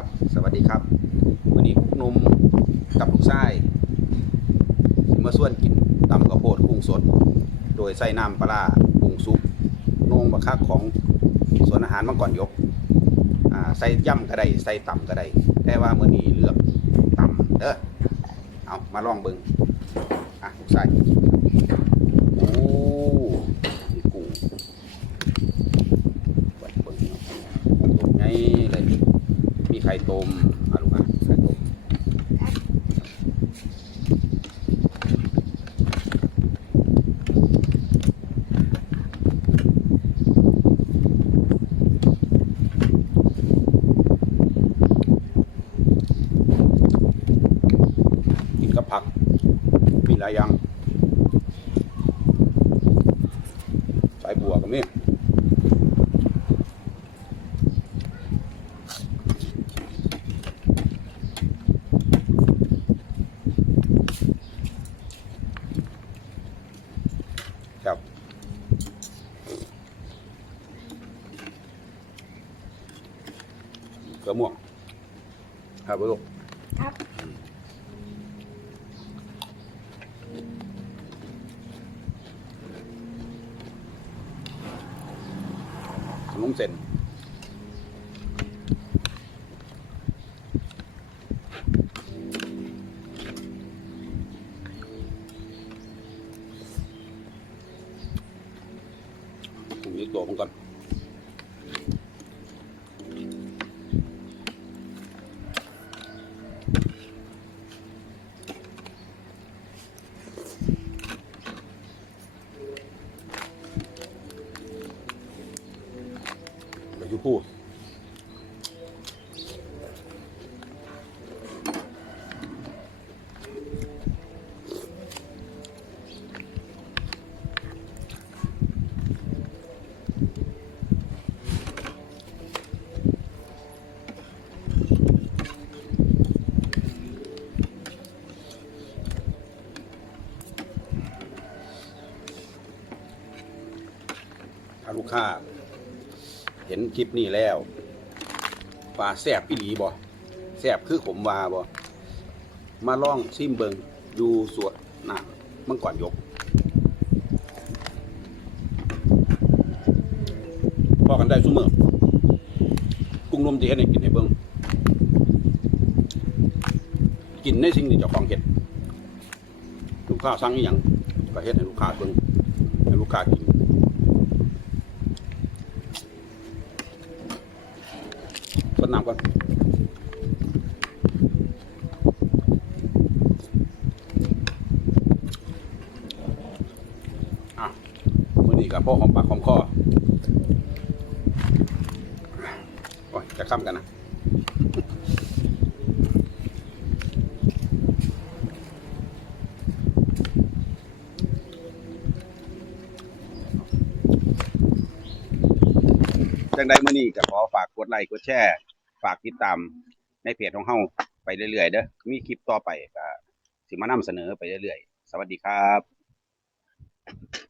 ครับ สวัสดีครับ วันนี้กุ๊กนมกับลูกชายสิมาส่วนกินตำกระโพดกุ้งสด โดยใส่น้ำปลาร้าปรุงซุปนงบักคักของสวนอาหารมังกรยกใส่ย่ำก็ได้ใส่ต่ำก็ได้แต่ว่ามื้อนี้เลือกต่ำเด้อเอามาลองเบิงอะลูกชายโอ้นี่กุ้งเปิดเบิ่งเนาะตัวใหญ่เลย มีไข่ต้มอะลูกอะไข่ต้มกินกับผัก มีหลายอย่าง สายบัวก็มี ครับเกลือม่วงครับลูกครับขนมเส้นตรงนี้ตัวผมก่อน ยวจะพูดถ้าลูกค้า เห็นคลิปนี้แล้วว่าแซบอีหลีบ่แซบคือผมว่าบ่มาล่องซิมเบิงอยู่สวนน้ำมังก่อนยกพอกันได้ซุมื้อกุ้งนมที่เฮ็ดให้กินให้เบิงกินในสิ่งที่เจ้าของเฮ็ดลูกค้าสั่งอีหยังก็เฮ็ดให้ลูกค้าเบิงให้ลูกค้ากิน ต้นน้ำก่อนอะวันนี้กับพ่อของปากของคอโอ้ยจะค้ำกันนะจังใดมื้อนี้ก็ขอฝากกดไลค์กดแชร์ ฝากติดตามในเพจของเฮาไปเรื่อยๆเด้อมีคลิปต่อไปก็สิมานำเสนอไปเรื่อยๆ สวัสดีครับ